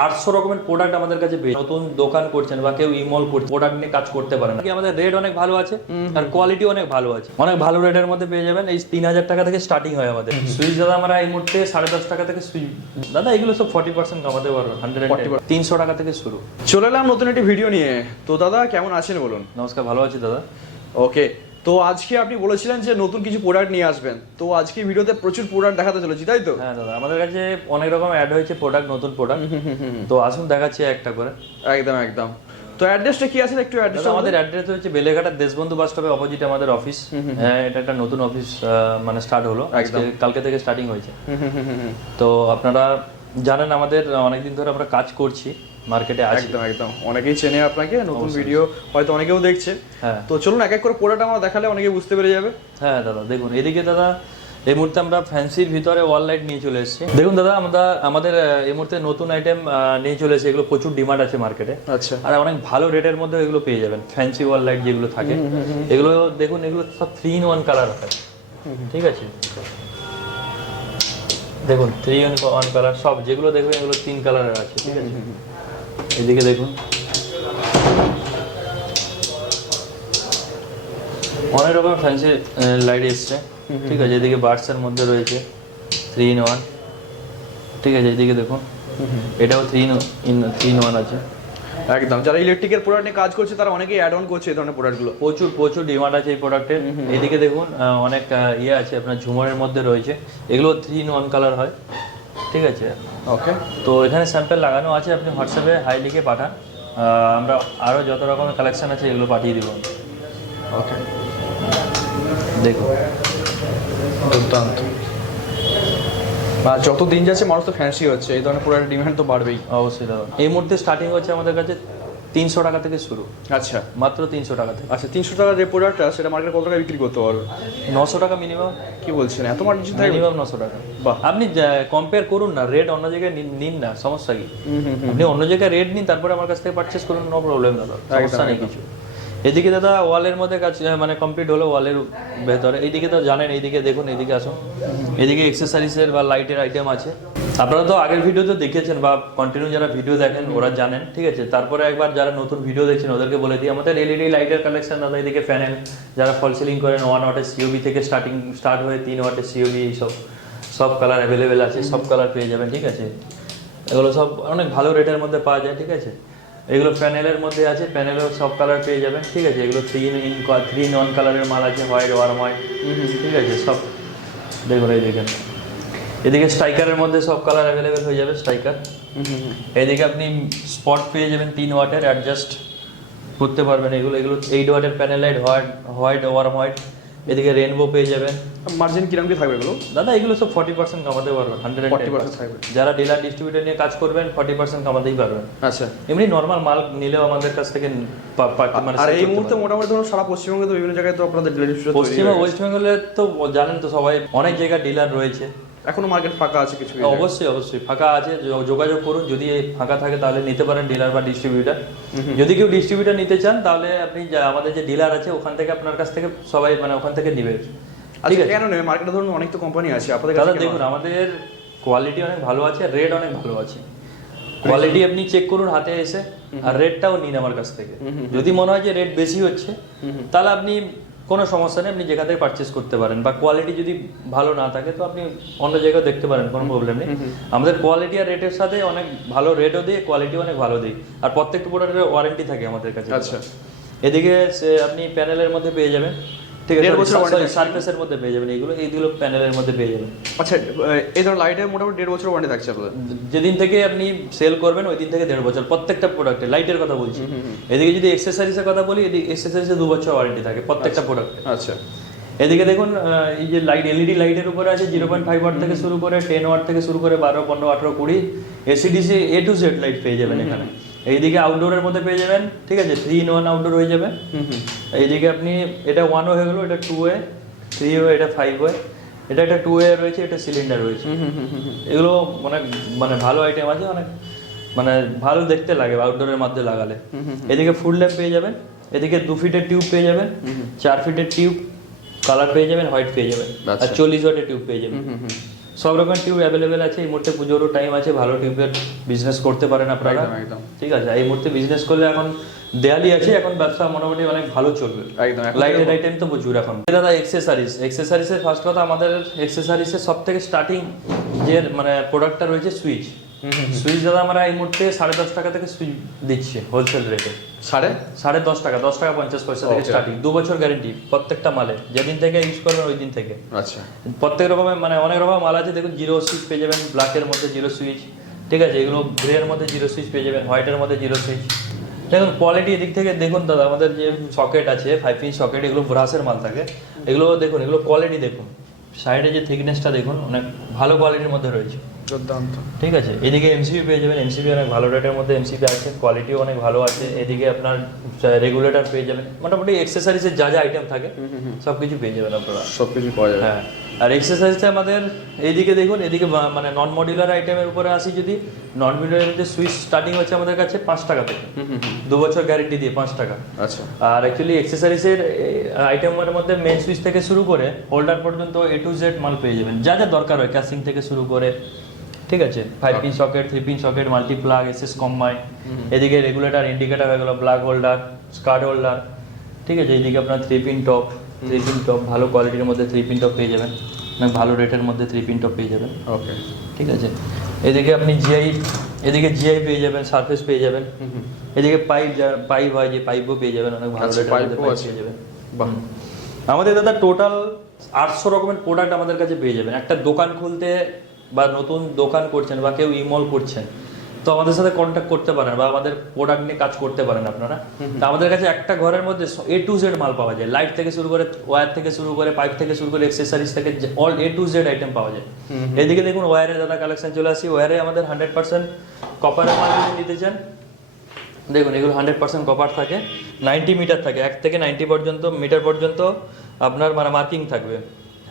800 রকমের প্রোডাক্ট আমাদের কাছে পেয়ে নতুন দোকান করছেন বা কেউ ইমল করছে প্রোডাক্ট নিয়ে কাজ করতে পারেন আমাদের রেট অনেক ভালো আছে আর কোয়ালিটি অনেক ভালো আছে অনেক ভালো রেটের মধ্যে পেয়ে যাবেন এই 3000 টাকা থেকে স্টার্টিং হয় আমাদের সুইচ দাদা আমরা এই মুহূর্তে 10.5 টাকা থেকে সুইচ দাদা এগুলো সব 40% কমাতে পারবেন 300 টাকা থেকে শুরু। চলে এলাম নতুন একটি ভিডিও নিয়ে। তো দাদা কেমন আছেন বলুন? নমস্কার, ভালো আছি দাদা। ওকে, তো আজকে আপনি বলেছিলেন যে নতুন কিছু প্রোডাক্ট নিয়ে আসবেন, তো আজকে ভিডিওতে প্রচুর প্রোডাক্ট দেখাতে চলেছি, তাই তো? হ্যাঁ দাদা, আমাদের কাছে অনেক রকম অ্যাড হয়েছে প্রোডাক্ট, নতুন প্রোডাক্ট, তো আসুন দেখাচ্ছি একটা করে। একদম একদম। তো অ্যাড্রেসটা কি আছে একটু অ্যাড্রেস? আমাদের অ্যাড্রেস হচ্ছে বেলেঘাটার দেশবন্ধু বাস স্টপের অপোজিট আমাদের অফিস। হ্যাঁ, এটা একটা নতুন অফিস মানে স্টার্ট হলো কালকে থেকে স্টার্টিং হয়েছে। তো আপনারা জানেন আমাদের অনেকদিন ধরে আমরা কাজ করছি মার্কেটে। একদম একদম, অনেকেই চেনে আপনাকে, নতুন ভিডিও হয়তো অনেকেও দেখছে। হ্যাঁ, তো চলুন এক এক করে প্রোডাক্ট আমরা দেখালে অনেকেই বুঝতে পেরে যাবে। হ্যাঁ দাদা, দেখুন এদিকে দাদা এই মুহূর্তে আমরা ফ্যান্সির ভিতরে ওয়াল লাইট নিয়ে চলে এসেছি। দেখুন দাদা, আমাদের এই মুহূর্তে নতুন আইটেম নিয়ে চলে এসেছি, এগুলো প্রচুর ডিমান্ড আছে মার্কেটে। আচ্ছা, আর অনেক ভালো রেটের মধ্যে এগুলো পেয়ে যাবেন। ফ্যান্সি ওয়াল লাইট যেগুলো থাকে এগুলো দেখুন, এগুলো সব 3-in-1 কালার হয়, ঠিক আছে? দেখুন 3-in-1 কালার সব যেগুলো দেখবেন এগুলো 3 কালারের আছে, ঠিক আছে? এদিকে দেখুন অনেক রকম ফ্যান্সি লাইট এসছে, ঠিক আছে? এদিকে বার্ডসের মধ্যে রয়েছে 3-in-1, ঠিক আছে? এদিকে দেখুন এটাও 3-in-1 আছে। একদম, যারা ইলেকট্রিকের প্রোডাক্ট নিয়ে কাজ করছে তারা অনেকেই অ্যাড অন করছে এই ধরনের প্রোডাক্টগুলো। প্রচুর ডিমান্ড আছে এই প্রোডাক্টের। এদিকে দেখুন অনেক ইয়ে আছে আপনার ঝুমরের মধ্যে রয়েছে, এগুলো 3-in-1 কালার হয়, ঠিক আছে? ওকে, তো এখানে স্যাম্পল লাগানো আছে, আপনি হোয়াটসঅ্যাপে হাই লিখে পাঠান, আমরা আরও যত রকমের কালেকশন আছে এগুলো পাঠিয়ে দেবো। ওকে, দেখুন দুর্দান্ত। আর যত দিন যাচ্ছে মানুষ তো ফ্যান্সি হচ্ছে, এই ধরনের প্রোডাক্টের ডিমান্ড তো বাড়বেই। অবশ্যই দাদা, এই মুহূর্তে স্টার্টিং হচ্ছে আমাদের কাছে 300 টাকা থেকে শুরু। আচ্ছা, মাত্র 300 টাকা থেকে। আচ্ছা 300 টাকার যে প্রোডাক্টটা সেটা মার্কেটে কত টাকা বিক্রি করতে পারবে? 900 টাকা মিনিমাম। কি বলছেন, এত মার্জিন থাকে? মিনিমাম 900 টাকা। বাহ, আপনি কম্পেয়ার করুন না, রেট অন্য জায়গায় নিন না, সমস্যা কি? আপনি অন্য জায়গায় রেট নিন, তারপরে আমার কাছ থেকে পারচেজ করুন, নো প্রবলেম দাদা, সমস্যা নেই কিছু। এদিকে দাদা ওয়ালের মধ্যে কাজ মানে কমপ্লিট হলো, ওয়ালের ভেতরে। এইদিকে তো জানেন, এইদিকে দেখুন, এইদিকে আসুন, এদিকে এক্সেসরিজের বা লাইটের আইটেম আছে। আপনারা তো আগের ভিডিওতে দেখেছেন বা কন্টিনিউ যারা ভিডিও দেখেন ওরা জানেন, ঠিক আছে? তারপরে একবার যারা নতুন ভিডিও দেখছেন ওদেরকে বলে দিই, আমাদের এলইডি লাইটের কালেকশন দাদা। এদিকে প্যানেল, যারা ফল সিলিং করেন 1 ওয়াটের সিওবি থেকে স্টার্ট হয়ে 3 ওয়াটের সিওবি, সব কালার অ্যাভেলেবেল আছে, সব কালার পেয়ে যাবেন, ঠিক আছে? এগুলো সব অনেক ভালো রেটের মধ্যে পাওয়া যায়, ঠিক আছে? এগুলো প্যানেলের মধ্যে আছে, প্যানেলেও সব কালার পেয়ে যাবেন, ঠিক আছে? এগুলো 3-in-1 কালারের মাল আছে, হোয়াইট, ওয়ার্ম হোয়াইট, ঠিক আছে? সব দেখুন, এই দেখেন এদিকে স্ট্রাইকারের মধ্যে সব কালার অ্যাভেলেবেল হয়ে যাবে, স্ট্রাইকার। এদিকে আপনি স্পট পেয়ে যাবেন 3 ওয়াটের, অ্যাডজাস্ট করতে পারবেন। এগুলো 8 ওয়াটের panel light, white warm white. এদিকে রেনবো পেয়ে যাবেন। মার্জিন কিরকম কি থাকবে এগুলো? দাদা এগুলো সব 40% কমাতে পারবেন, 140% থাকবে। যারা ডিলার ডিস্ট্রিবিউটর নিয়ে কাজ করবেন 40% কমাতেই পারবেন। আচ্ছা, এমনি নর্মাল মাল নিলেও আমাদের কাছ থেকে মানে আর এই মুহূর্তে মোটামুটি ধরুন সারা পশ্চিমবঙ্গে তো বিভিন্ন জায়গায় তো আপনাদের ডিলার ডিস্ট্রিবিউটর পশ্চিমবঙ্গ ওয়েস্ট বেঙ্গলে তো জানেন তো সবাই, অনেক জায়গায় ডিলার রয়েছে। এখনো মার্কেট ফাঁকা আছে কিছু? অবশ্যই ফাঁকা আছে, যোগাযোগ করুন। যদি ফাঁকা থাকে তাহলে নিতে পারেন ডিলার বা ডিস্ট্রিবিউটর। যদি কেউ ডিস্ট্রিবিউটর নিতে চান তাহলে আপনি আমাদের যে ডিলার আছে ওখান থেকে আপনার কাছ থেকে সবাই মানে ওখান থেকে নেবে, ঠিক আছে? কেন নেবে? মার্কেটে ধরুন অনেক তো কোম্পানি আছে, আপনাদের দাদা কাছে দেখুন আমাদের কোয়ালিটি অনেক ভালো আছে, রেট অনেক ভালো আছে। কোয়ালিটি আপনি চেক করুন হাতে এসে, আর রেটটাও নিন আমার কাছ থেকে। যদি মনে হয় যে রেট বেশি হচ্ছে তাহলে আপনি কোনো সমস্যা নেই, আপনি যেখান থেকে পারচেস করতে পারেন। বা কোয়ালিটি যদি ভালো না থাকে তো আপনি অন্য জায়গায় দেখতে পারেন, কোনো প্রবলেম নেই। আমাদের কোয়ালিটি আর রেটের সাথে অনেক ভালো রেটও দিই, কোয়ালিটি অনেক ভালো দিই, আর প্রত্যেকটা প্রোডাক্টের ওয়ারেন্টি থাকে আমাদের কাছে। আচ্ছা, এদিকে আপনি প্যানেলের মধ্যে পেয়ে যাবেন, ঠিক আছে? সারফেসের মধ্যে পেয়ে যাবেন, এইগুলো প্যানেলের মধ্যে পেয়ে যাবেন। আচ্ছা, এই ধরুন লাইটের মোটামুটি 1.5 বছর ওয়ারেন্টি থাকছে আপনাদের? যেদিন থেকে আপনি সেল করবেন ওই দিন থেকে 1.5 বছর প্রত্যেকটা প্রোডাক্টে, লাইটের কথা বলছি। এদিকে যদি এক্সেসরিজের কথা বলি, এদিকে এক্সেসরিজে 2 বছর ওয়ারেন্টি থাকে প্রত্যেকটা প্রোডাক্টে। আচ্ছা, এদিকে দেখুন এই যে লাইট, এলইডি লাইটের উপরে আছে 0.5 ওয়াট থেকে শুরু করে 10 ওয়াট থেকে শুরু করে 12, 15, 18, 20 AC DC A to Z light পেয়ে যাবেন এখানে। এইদিকে আউটডোরের মধ্যে পেয়ে যাবেন, ঠিক আছে? 3-in-1 আউটডোর হয়ে যাবে। এইদিকে আপনি এটা 1 হয়ে গেল, এটা 2 ওয়ে, 3 ওয়ে, এটা 5 ওয়ে, এটা একটা 2 ওয়ে রয়েছে, এটা সিলিন্ডার রয়েছে। এগুলো মানে ভালো আইটেম আছে, অনেক মানে ভালো দেখতে লাগে আউটডোরের মধ্যে লাগালে। এদিকে ফুল ল্যাম্প পেয়ে যাবেন, এদিকে 2 ফিটের টিউব পেয়ে যাবেন, 4 ফিটের টিউব, কালার পেয়ে যাবেন, হোয়াইট পেয়ে যাবেন, আর 40 ওয়াটের টিউব পেয়ে যাবেন। সব রকম টিউব অ্যাভেলেবেল আছে। এই মুহূর্তে পুজোরও টাইম আছে, ভালো টিউবের বিজনেস করতে পারেন আপনারা। একদম একদম ঠিক আছে, এই মুহূর্তে বিজনেস করলে এখন দেয়ালি আছে, এখন ব্যবসা মোটামুটি অনেক ভালো চলবে। একদম লাইটের আইটেম তো প্রচুর এখন। দাদা এক্সেসরিজের ফার্স্ট কথা, আমাদের এক্সেসরিজের সব থেকে স্টার্টিং যে মানে প্রোডাক্টটা রয়েছে সুইচ। সুইচ দাদা আমরা এই মুহূর্তে 10.5 টাকা থেকে সুইচ দিচ্ছি হোলসেল রেটে। 10.5 টাকা, 10 টাকা 50 পয়সা থেকে স্টার্টিং। 2 বছর গ্যারেন্টি প্রত্যেকটা মালে, যেদিন থেকে ইউজ করবেন ওই দিন থেকে। আচ্ছা, প্রত্যেক রকমের মানে অনেক রকম মাল আছে। দেখুন জিরো সুইচ পেয়ে যাবেন, ব্ল্যাকের মধ্যে জিরো সুইচ, ঠিক আছে, এগুলো গ্রের মধ্যে জিরো সুইচ পেয়ে যাবেন, হোয়াইটের মধ্যে জিরো সুইচ। দেখুন কোয়ালিটি এদিক থেকে দেখুন দাদা, আমাদের যে সকেট আছে 5 ইঞ্চ সকেট, এগুলো ব্রাসের মাল থাকে। এগুলো দেখুন, এগুলো কোয়ালিটি দেখুন, সাইডে যে থিকনেসটা দেখুন, অনেক ভালো কোয়ালিটির মধ্যে রয়েছে। দুর্দান্ত। ঠিক আছে, এদিকে এমসিবি পেয়ে যাবেন, এমসিবি অনেক ভালো রেটের মধ্যে এমসিবি আছে, কোয়ালিটিও অনেক ভালো আছে। এদিকে আপনার রেগুলেটর পেয়ে যাবেন, মোটামুটি এক্সেসরিজের যা যা আইটেম থাকে সব কিছু পেয়ে যাবেন আপনারা। সব কিছু পাওয়া যাবে। হ্যাঁ, আর এক্সেসরিজটা আমাদের এইদিকে দেখুন, এদিকে মানে নন মডিউলার আইটেমের উপরে আসি, যদি নন মডিউলার যে সুইচ স্টার্টিং হচ্ছে আমাদের কাছে 5 টাকা থেকে, 2 বছর গ্যারেন্টি দিয়ে 5 টাকা। আচ্ছা, আর অ্যাকচুয়ালি এক্সেসরিজের আইটেমের মধ্যে মেন সুইচ থেকে শুরু করে হোল্ডার পর্যন্ত A to Z মাল পেয়ে যাবেন, যা যা দরকার হয়, ক্যাসিং থেকে শুরু করে। ঠিক আছে, 5 pin socket, 3 pin socket, multi plug, SS combine, এদিকে রেগুলেটর, ইন্ডিকেটর হয়ে গেল, প্লাগ হোল্ডার, স্কার্ট হোল্ডার। ঠিক আছে, এইদিকে আপনার 3 পিন টপ, ভালো কোয়ালিটির মধ্যে 3 পিন টপ পেয়ে যাবেন, অনেক ভালো রেটের মধ্যে 3 পিন টপ পেয়ে যাবেন। ওকে, ঠিক আছে, এদিকে আপনি জিআই পেয়ে যাবেন, সারফেস পেয়ে যাবেন। এদিকে পাইপ হয়, যে পাইপও পেয়ে যাবেন, অনেক ভালো রেটের মধ্যে পাইপ পেয়ে যাবেন। বাহ, আমাদের দাদা টোটাল 800 রকমের প্রোডাক্ট আমাদের কাছে পেয়ে যাবেন। একটা দোকান খুলতে বা নতুন দোকান করছেন বা কেউ ইমল করছেন, তো আমাদের সাথে কন্ট্যাক্ট করতে পারেন বা আমাদের প্রোডাক্ট নিয়ে কাজ করতে পারেন আপনারা। তো আমাদের কাছে একটা ঘরের মধ্যে A to Z মাল পাওয়া যায়, লাইট থেকে শুরু করে, ওয়্যার থেকে শুরু করে, পাইপ থেকে শুরু করে, এক্সেসরিজ থেকে all A to Z item পাওয়া যায়। এদিকে দেখুন ওয়্যারের দাদা কালেকশন চলে আসি। ওয়্যারে আমাদের 100% কপারের মাল যদি নিতে চান, দেখুন এগুলো 100% কপার থাকে, 90 মিটার থাকে, 1 থেকে 90 পর্যন্ত মিটার পর্যন্ত আপনার মানে মার্কিং থাকবে।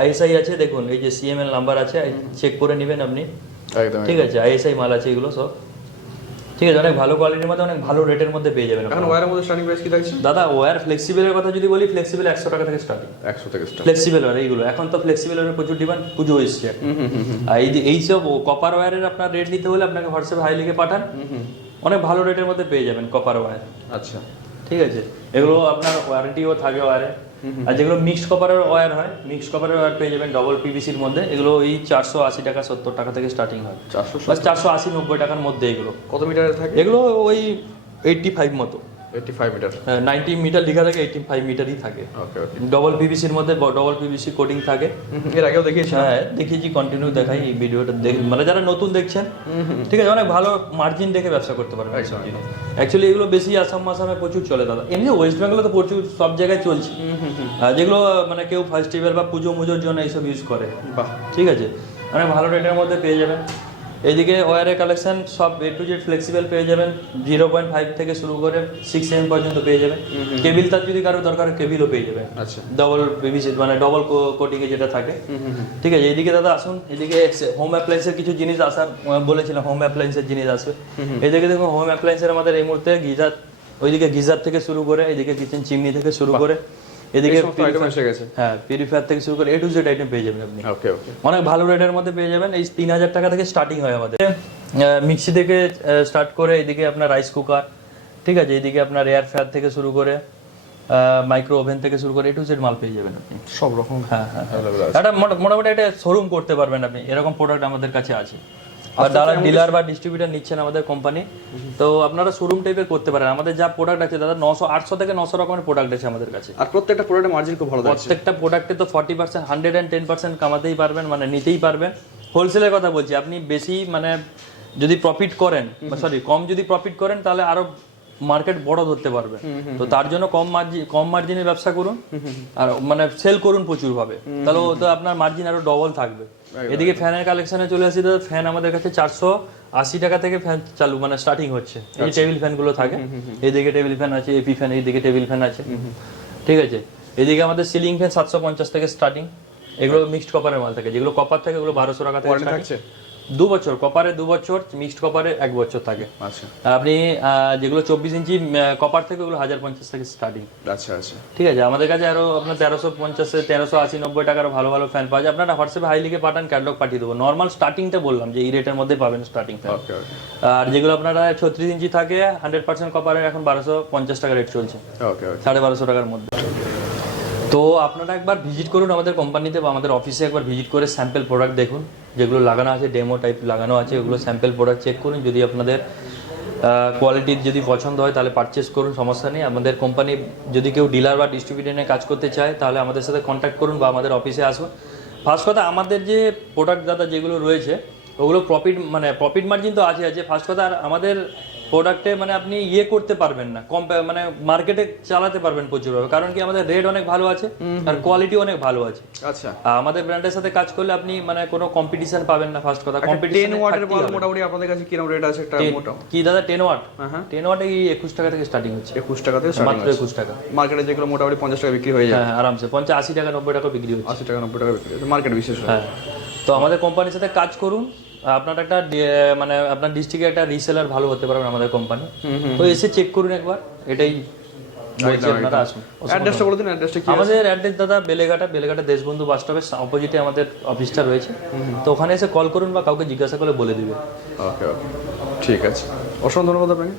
আইএসআই আছে, দেখুন এই যে সিএমএল নাম্বার আছে, চেক করে নেবেন আপনি। একদম ঠিক আছে, আইএসআই মাল আছে এগুলো সব। ঠিক আছে, অনেক ভালো কোয়ালিটির মধ্যে, অনেক ভালো রেটের মধ্যে পেয়ে যাবেন। এখন ওয়্যারের মধ্যে স্টার্টিং প্রাইস কি থাকছে দাদা? ওয়্যার ফ্লেক্সিবলের কথা যদি বলি, ফ্লেক্সিবল 100 টাকা থেকে স্টার্টিং। 100 থেকে স্টার্ট ফ্লেক্সিবল ওয়্যার এইগুলো, এখন তো ফ্লেক্সিবল ওয়্যারের প্রচুর ডিমান্ড, পুজো এসছে। আর এই সব কপার ওয়্যারের আপনার রেট নিতে হলে আপনাকে হোয়াটসঅ্যাপে হাই লিখে পাঠান, অনেক ভালো রেটের মধ্যে পেয়ে যাবেন কপার ওয়্যার। আচ্ছা, ঠিক আছে, এগুলো আপনার ওয়ারেন্টিও থাকে ওয়্যারে। আর যেগুলো মিক্সড কপারের ওয়্যার হয়, মিক্সড কপারের ওয়্যার পেয়ে যাবেন ডবল পিভিসির মধ্যে। এগুলো ওই 480 টাকা 70 টাকা থেকে স্টার্টিং হয়, 480-90 টাকার মধ্যে। এগুলো কত মিটারের থাকে? এগুলো ওই 85 মতো, 85 মিটার। 90 মিটার লেখা থাকে, 85 মিটারই থাকে। ওকে ওকে, ডবল পিভিসির মধ্যে ডবল পিভিসি কোটিং থাকে। এর আগেও দেখিয়েছি। হ্যাঁ দেখিয়েছি, কন্টিনিউ দেখাই এই ভিডিওটা মানে যারা নতুন দেখছেন, ঠিক আছে, অনেক ভালো মার্জিন দেখে ব্যবসা করতে পারবেন। অ্যাকচুয়ালি এগুলো বেশি আসামে প্রচুর চলে দাদা, এমনি ওয়েস্ট বেঙ্গলে তো প্রচুর সব জায়গায় চলছে। যেগুলো মানে কেউ ফেস্টিভ্যাল বা পুজো মুজোর জন্য এইসব ইউজ করে। বাহ, ঠিক আছে, অনেক ভালো রেটের মধ্যে পেয়ে যাবেন। এইদিকে ওয়্যারের কালেকশন সব A to Z ফ্লেক্সিবল পেয়ে যাবেন, 0.5 থেকে শুরু করে 6 mm পর্যন্ত পেয়ে যাবেন। কেবিল তার যদি কারো দরকার, কেবিলও পেয়ে যাবেন। আচ্ছা, ডবল পিভিসি মানে ডবল কোটিংয়ে যেটা থাকে। ঠিক আছে, এইদিকে দাদা আসুন, এদিকে হোম অ্যাপ্লায়েন্সের কিছু জিনিস আসার বলেছিলাম, হোম অ্যাপ্লায়েন্সের জিনিস আসবে। এদিকে দেখুন হোম অ্যাপ্লায়েন্সের আমাদের এই মুহূর্তে গিজার, ওইদিকে গিজার থেকে শুরু করে, এদিকে কিচেন চিমনি থেকে শুরু করে, এদিকে আইটেম এসে গেছে। হ্যাঁ পিউরিফায়ার থেকে শুরু করে A to Z আইটেম পেয়ে যাবেন আপনি। ওকে ওকে, অনেক ভালো রেটের মধ্যে পেয়ে যাবেন। এই 3000 টাকা থেকে স্টার্টিং হয় আমাদের। মিক্সি থেকে স্টার্ট করে, এদিকে আপনার রাইস কুকার, ঠিক আছে, এদিকে আপনার এয়ার ফ্রায়ার থেকে শুরু করে, মাইক্রো ওভেন থেকে শুরু করে A to Z মাল পেয়ে যাবেন আপনি, সব রকম। হ্যাঁ হ্যাঁ, অ্যাভেলেবল আছে। এটা মোটামুটি একটা শোরুম করতে পারবেন আপনি, এরকম প্রোডাক্ট আমাদের কাছে আছে। আর যারা ডিলার বা ডিস্ট্রিবিউটর নিচ্ছেন আমাদের কোম্পানি, তো আপনারা শোরুম টাইপের করতে পারেন। আমাদের যা প্রোডাক্ট আছে দাদা, 800 থেকে 900 রকমের প্রোডাক্ট আছে আমাদের কাছে। আর প্রত্যেকটা প্রোডাক্টের মার্জিন খুব ভালো থাকছে। প্রত্যেকটা প্রোডাক্টে তো 40%, 110% কামাতেই পারবেন, মানে নিতেই পারবেন। হোলসেলের কথা বলছি, আপনি বেশি মানে যদি প্রফিট করেন, কম যদি প্রফিট করেন, তাহলে আরো মার্কেট বড় ধরতে পারবে। তো তার জন্য কম মার্জিনে ব্যবসা করুন, আর মানে সেল করুন প্রচুর ভাবে, তাহলে তো আপনার মার্জিন আরো ডবল থাকবে। এদিকে ফ্যানের কালেকশনে চলে আসি দাদা। ফ্যান আমাদের কাছে 480 টাকা থেকে ফ্যান চালু মানে স্টার্টিং হচ্ছে। এই টেবিল ফ্যান গুলো থাকে, এইদিকে টেবিল ফ্যান আছে, এপি ফ্যান, এইদিকে টেবিল ফ্যান আছে। ঠিক আছে, এদিকে আমাদের সিলিং ফ্যান 750 থেকে স্টার্টিং। এগুলো মিক্সড কপারের মাল থাকে, যেগুলো কপার থাকে ওগুলো 1200 টাকা থেকে থাকছে। 2 বছর কপারে, 2 বছর মিক্সড কপারে 1 বছর থাকে। আচ্ছা আর আপনি যেগুলো 24 ইঞ্চি কপার থেকে ওগুলো 1050 থেকে স্টার্টিং। আচ্ছা আচ্ছা ঠিক আছে, আমাদের কাছে আরো আপনার 1350 1380 90 টাকার ভালো ভালো ফ্যান পাওয়া যায়। আপনারা হোয়াটসঅ্যাপে হাই লিখে পাঠান, ক্যাটালগ পাঠিয়ে দেবো। নর্মাল স্টার্টিংটা বললাম যে এই রেটের মধ্যে পাবেন স্টার্টিং ফ্যান। ওকে ওকে আর যেগুলো আপনারা 36 ইঞ্চি থাকে 100% কপারের এখন 1250 টাকা রেট চলছে, ওকে ওকে 1250 টাকার মধ্যে। তো আপনারা একবার ভিজিট করুন আমাদের কোম্পানিতে বা আমাদের অফিসে, একবার ভিজিট করে স্যাম্পল প্রোডাক্ট দেখুন যেগুলো লাগানো আছে, ডেমো টাইপ লাগানো আছে, ওগুলো স্যাম্পল প্রোডাক্ট চেক করুন। যদি আপনাদের কোয়ালিটির যদি পছন্দ হয় তাহলে পারচেস করুন, সমস্যা নেই। আমাদের কোম্পানি যদি কেউ ডিলার বা ডিস্ট্রিবিউটর নিয়ে কাজ করতে চায় তাহলে আমাদের সাথে কন্ট্যাক্ট করুন বা আমাদের অফিসে আসুন। ফার্স্ট কথা, আমাদের যে প্রোডাক্ট দাদা যেগুলো রয়েছে ওগুলো প্রফিট মার্জিন তো আছে। ফার্স্ট কথা, আর আমাদের প্রোডাক্টে আপনি করতে পারবেন না, মার্কেটে চালাতে পারবেন প্রচুরভাবে, কারণ কি আমাদের রেট অনেক ভালো আছে আর কোয়ালিটি অনেক ভালো আছে। আচ্ছা আর আমাদের ব্র্যান্ডের সাথে কাজ করলে আপনি কোনো কম্পিটিশন পাবেন না। ফার্স্ট কথা, 10 ওয়াটের বাল্ব মোটামুটি আপনাদের কাছে কিরকম রেট আছে একটা মোটা? কি দাদা 10 ওয়াট? হ্যাঁ 10 ওয়াট এই 21 টাকা থেকে স্টার্টিং হচ্ছে। 21 টাকা থেকে স্টার্টিং মাত্র 21 টাকা। মার্কেটে যেগুলো মোটামুটি 50 টাকা বিক্রি হয়ে যায়। হ্যাঁ আরামসে 50 80 টাকা 90 টাকা বিক্রি হচ্ছে। 80 টাকা 90 টাকা বিক্রি হচ্ছে মার্কেট বিশেষ হয়। হ্যাঁ, তো আমাদের কোম্পানির সাথে কাজ করুন। আপনার একটা আপনার ডিস্ট্রিক্টে একটা রিসেলার ভালো হতে পারবেন আমাদের কোম্পানি। তো এসে চেক করুন একবার, এটাই বলছি, আপনারা আসুন। অ্যাড্রেসটা বলে দিন, অ্যাড্রেসটা কি? আমাদের অ্যাড্রেস দাদা বেলেঘাটা দেশবন্ধু বাস স্টপের অপোজিটে আমাদের অফিসটা রয়েছে। তো ওখানে এসে কল করুন বা কাউকে জিজ্ঞাসা করে বলে দিবে। ওকে ওকে ঠিক আছে, অসংখ্য ধন্যবাদ আপনাকে।